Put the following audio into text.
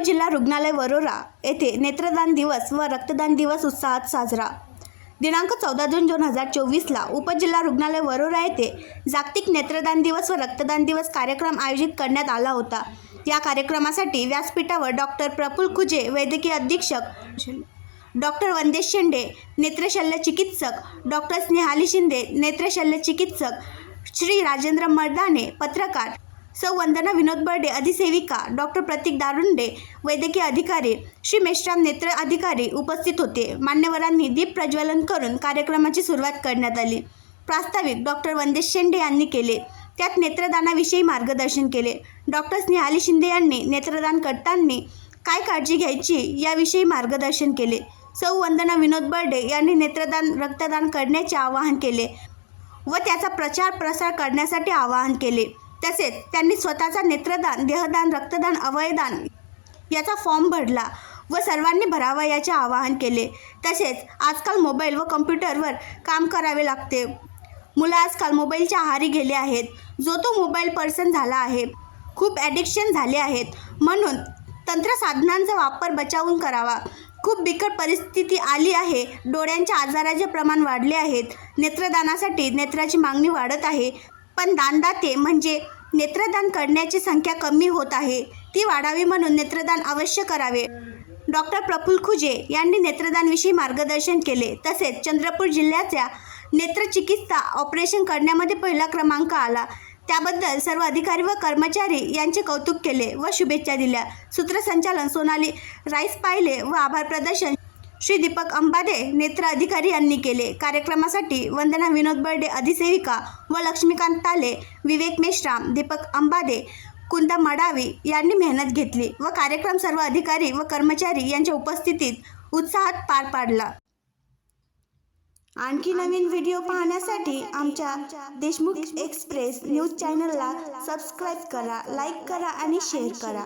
उपजिल्हा रुग्णालय वरोरा येथे नेत्रदान दिवस व रक्तदान दिवस उत्साहात साजरा। दिनांक 14 जून 2024ला उपजिल्हा रुग्णालय वरोरा येथे जागतिक नेत्रदान दिवस व रक्तदान दिवस कार्यक्रम आयोजित करण्यात आला होता। या कार्यक्रमासाठी व्यासपीठावर डॉक्टर प्रफुल्ल खुजे वैद्यकीय अधीक्षक, डॉक्टर वंदेश शेंडे नेत्रशल्य चिकित्सक, डॉक्टर स्नेहाली शिंदे नेत्रशल्य चिकित्सक, श्री राजेंद्र मर्दाने पत्रकार, सौ वंदना विनोद बर्डे अधिसेविका, डॉक्टर प्रतीक दारुंडे वैद्यकीय अधिकारी, श्री मेश्राम नेत्र अधिकारी उपस्थित होते। मान्यवरांनी दीप प्रज्वलन करून कार्यक्रमाची सुरुवात करण्यात आली। प्रास्ताविक डॉक्टर वंदेश शेंडे यांनी केले, त्यात नेत्रदानाविषयी मार्गदर्शन केले। डॉक्टर स्नेहाली शिंदे यांनी नेत्रदान करताना काय काळजी घ्यायची याविषयी मार्गदर्शन केले। सौ वंदना विनोद बर्डे यांनी रक्तदान करण्याचे आवाहन केले व त्याचा प्रचार प्रसार करण्यासाठी आवाहन केले। तसेच त्यांनी स्वतःचा नेत्रदान, देहदान, रक्तदान, अवयवदान याचा फॉर्म भरला व सर्वांनी भरावा याचे आवाहन केले। तसेच आजकाल मोबाईल व कम्प्युटरवर काम करावे लागते। मुलं आजकाल मोबाईलच्या आहारी गेले आहेत। जो तो मोबाईल पर्सन झाला आहे, खूप ॲडिक्शन झाले आहेत। म्हणून तंत्रसाधनांचा वापर बचावून करावा। खूप बिकट परिस्थिती आली आहे। डोळ्यांच्या आजाराचे प्रमाण वाढले आहेत। नेत्रदानासाठी नेत्राची मागणी वाढत आहे, पण दानदाते म्हणजे नेत्रदान करण्याची संख्या कमी होत आहे। ती वाढावी म्हणून नेत्रदान अवश्य करावे। डॉक्टर प्रफुल्ल खुजे यांनी नेत्रदानविषयी मार्गदर्शन केले। तसेच चंद्रपूर जिल्ह्याच्या नेत्रचिकित्सा ऑपरेशन करण्यामध्ये पहिला क्रमांक आला, त्याबद्दल सर्व अधिकारी व कर्मचारी यांचे कौतुक केले व शुभेच्छा दिल्या। सूत्रसंचालन सोनाली राईस पाहिले व आभार प्रदर्शन श्री दीपक अंबादे नेत्र अधिकारी यांनी केले। कार्यक्रमासाठी वंदना विनोद बर्डे अधिसेविका व लक्ष्मीकांत ताले, विवेक मेश्राम, दीपक अंबादे, कुंदा मडावी यांनी मेहनत घेतली व कार्यक्रम सर्व अधिकारी व कर्मचारी यांच्या उपस्थितीत उत्साहात पार पाडला। आणखी नवीन व्हिडिओ पाहण्यासाठी आमच्या देशमुख एक्सप्रेस न्यूज चॅनलला सबस्क्राईब करा, लाईक करा आणि शेअर करा।